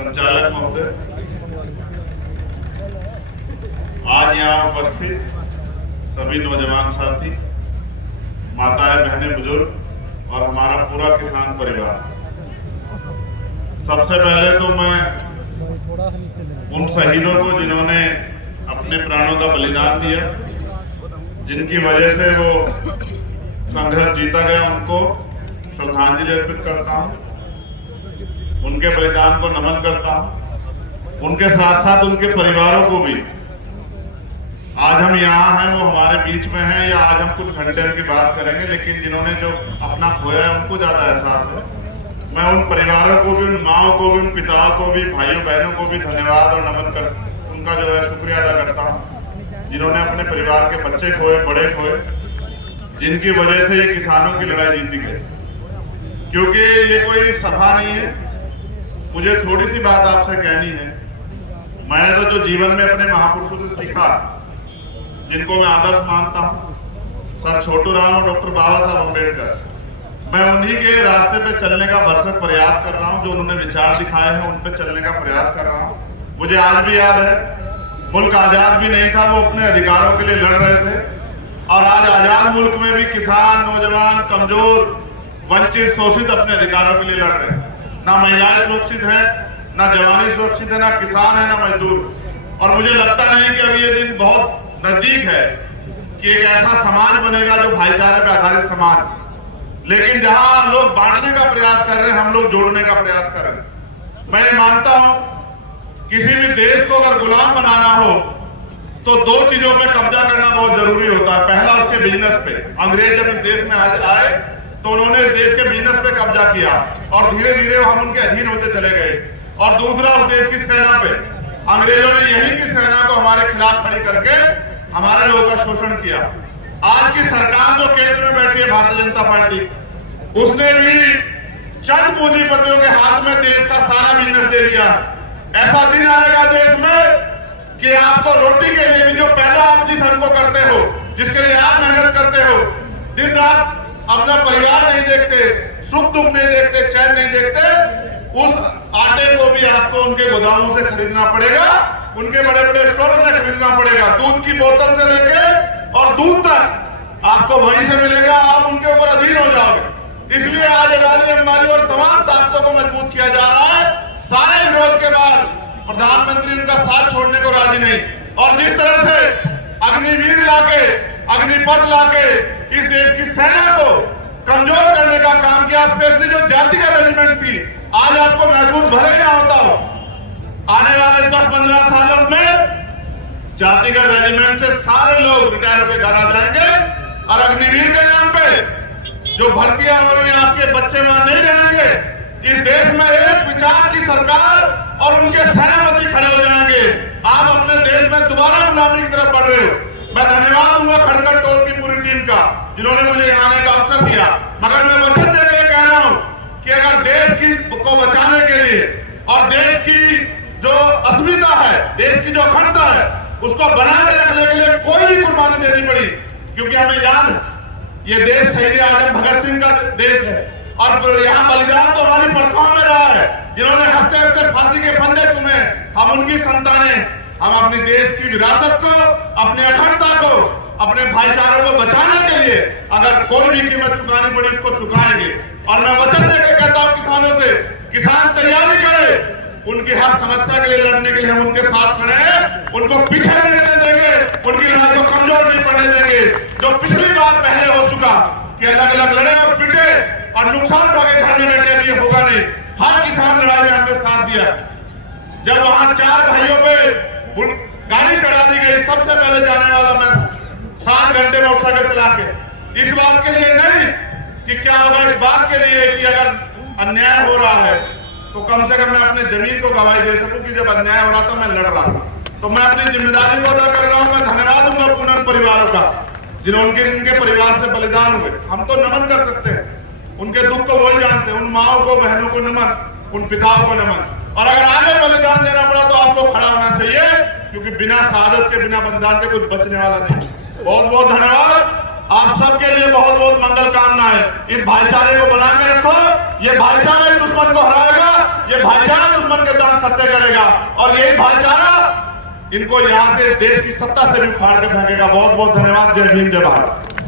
संचालक महोदय, आज यहाँ उपस्थित सभी नौजवान साथी, माताएं, बहनें, बुजुर्ग और हमारा पूरा किसान परिवार, सबसे पहले तो मैं उन शहीदों को जिन्होंने अपने प्राणों का बलिदान दिया, जिनकी वजह से वो संघर्ष जीता गया, उनको श्रद्धांजलि अर्पित करता हूँ, उनके बलिदान को नमन करता हूँ। उनके साथ साथ उनके परिवारों को भी, आज हम यहाँ हैं वो हमारे बीच में हैं, या आज हम कुछ घंटे की बात करेंगे, लेकिन जिन्होंने जो अपना खोया है उनको ज्यादा एहसास है। मैं उन परिवारों को भी, उन माओं को भी, उन पिताओं को भी, भाइयों बहनों को भी धन्यवाद और नमन कर उनका जो है शुक्रिया अदा करता हूँ, जिन्होंने अपने परिवार के बच्चे खोए, बड़े खोए, जिनकी वजह से ये किसानों की लड़ाई जीती गई। क्योंकि ये कोई सभा नहीं है, मुझे थोड़ी सी बात आपसे कहनी है। मैंने तो जो जीवन में अपने महापुरुषों से सीखा, जिनको मैं आदर्श मानता हूँ, सर छोटू राम और डॉक्टर बाबा साहब अम्बेडकर, मैं उन्हीं के रास्ते पे चलने का भरसक प्रयास कर रहा हूँ। जो उन्होंने विचार दिखाए हैं उन पे चलने का प्रयास कर रहा हूँ। मुझे आज भी याद है, मुल्क आजाद भी नहीं था, वो अपने अधिकारों के लिए लड़ रहे थे, और आज आजाद मुल्क में भी किसान, नौजवान, कमजोर, वंचित, शोषित अपने अधिकारों के लिए लड़ रहे हैं। ना महिलाएं सुरक्षित हैं, ना जवानी सुरक्षित है, ना किसान है, ना मजदूर। और मुझे लगता नहीं कि अभी ये दिन बहुत नजदीक है कि एक ऐसा समाज बनेगा जो भाईचारे पर आधारित समाज, लेकिन जहां लोग बांटने का प्रयास कर रहे हैं, हम लोग जोड़ने का प्रयास कर रहे हैं। मैं ये मानता हूं, किसी भी देश को अगर गुलाम बनाना हो तो दो चीजों पे कब्जा करना बहुत जरूरी होता है। पहला, उसके बिजनेस पे। अंग्रेज जब इस देश में आए तो उन्होंने इस देश के बिजनेस पे कब्जा किया, और धीरे धीरे हम उनके अधीन होते चले गए। और दूसरा, उस देश की सेना पे। अंग्रेजों ने यही की सेना को हमारे खिलाफ खड़ी करके हमारे लोगों का शोषण किया। आज की सरकार जो केंद्र में बैठी है, भारतीय जनता पार्टी, उसने भी चंद पूंजीपतियों के हाथ में देश का सारा बिजनेस दे दिया। ऐसा दिन आएगा देश में कि आपको रोटी के लिए भी, जो पैदा आप जिस अन्न को करते हो, जिसके लिए आप मेहनत करते हो, दिन रात अपना परिवार नहीं देखते, सुख दुख नहीं देखते, चैन नहीं देखते, उस आटे को भी आपको उनके गोदामों से खरीदना पड़ेगा, उनके बड़े बड़े स्टोरों से खरीदना पड़ेगा। दूध की बोतल से लेके और दूध तक आपको वहीं से मिलेगा, आप उनके ऊपर अधीन हो जाओगे। इसलिए आज अडानी, अंबानी और तमाम ताकतों को मजबूत किया जा रहा है। सारे विरोध के बाद प्रधानमंत्री उनका साथ छोड़ने को राजी नहीं। और जिस तरह से अग्निवीर लाके, अग्निपथ लाके इस देश की सेना को कमजोर करने का काम किया, स्पेशली जो जातिगत रेजिमेंट थी, आज आपको महसूस भले ही ना होता हो, आने वाले 10-15 सालों में जातिगत रेजिमेंट से सारे लोग रिटायर होकर घर आ जाएंगे, और अग्निवीर के नाम पे जो भर्तियां हो रही हैं, आपके बच्चे वहां नहीं रहेंगे। इस देश में एक विचार की सरकार और उनके सेनापति खड़े हो जाएंगे। आप अपने देश में दोबारा गुलामी की तरफ बढ़ रहे हो। मैं धन्यवाद दूंगा खड़कर टोल की पूरी टीम का, जिन्होंने मुझे आने का अवसर दिया। मगर मैं वचन देकर कह रहा हूं कि अगर देश की को बचाने के लिए और देश की जो अस्मिता है, देश की जो अखंडता है, उसको बनाए रखने के लिए कोई भी कुर्बानी देनी पड़ी। क्योंकि हमें याद है, ये देश शहीद आजम भगत सिंह का देश है, और यहाँ बलिदान तो हमारी प्रथाओं में रहा है। जिन्होंने हफ्ते हफ्ते फांसी के फंदे चुमे, हम उनकी संतानें, हम अपने देश की विरासत को, अपनी अखंडता को, अपने भाईचारों को बचाने के लिए अगर कोई भी कीमत चुकानी पड़ी, उसको चुकाएंगे। और मैं वचन देकर कहता हूँ किसानों से, किसान तैयारी करें, उनकी हर समस्या के लिए लड़ने के लिए हम उनके साथ खड़े हैं। उनको पीछे नहीं रहने देंगे, उनकी लड़ाई को कमजोर नहीं पड़ने देंगे। जो पिछली बार पहले हो चुका कि अलग अलग लड़े और पिटे और नुकसान उठाके घर में बैठे, भी ये होगा नहीं। हर किसान लड़ाई में हमने साथ दिया। जब वहां 4 भाइयों पे गाड़ी चढ़ा दी गई, सबसे पहले जाने वाला मैं 7 घंटे में मोटरसाइकिल चला के, इस बात के लिए नहीं कि क्या होगा, इस बात के लिए कि अगर अन्याय हो रहा है तो कम से कम मैं अपने जमीन को गवाही दे सकूं कि जब अन्याय हो रहा था मैं लड़ रहा था। तो मैं अपनी जिम्मेदारी को अदा कर रहा हूं। मैं धन्यवाद दूंगा पूर्ण परिवारों का, जिनके परिवार से बलिदान हुए। हम तो नमन कर सकते हैं, उनके दुख को वही जानते हैं। उन माओं को, बहनों को नमन, उन पिताओं को नमन। और अगर आगे बलिदान देना पड़ा तो आपको खड़ा होना चाहिए, क्योंकि बिना शहादत के, बिना बलिदान के कुछ बचने वाला नहीं। बहुत बहुत धन्यवाद। आप सबके लिए बहुत बहुत मंगल कामनाएं। इस भाईचारे को बना के रखो, ये भाईचारा ही दुश्मन को हराएगा। ये भाईचारा दुश्मन के दांत खट्टे करेगा और यही भाईचारा इनको यहां से देश की सत्ता से भी उखाड़ के फेंकेगा। बहुत बहुत धन्यवाद। जय भीम, जय भारत।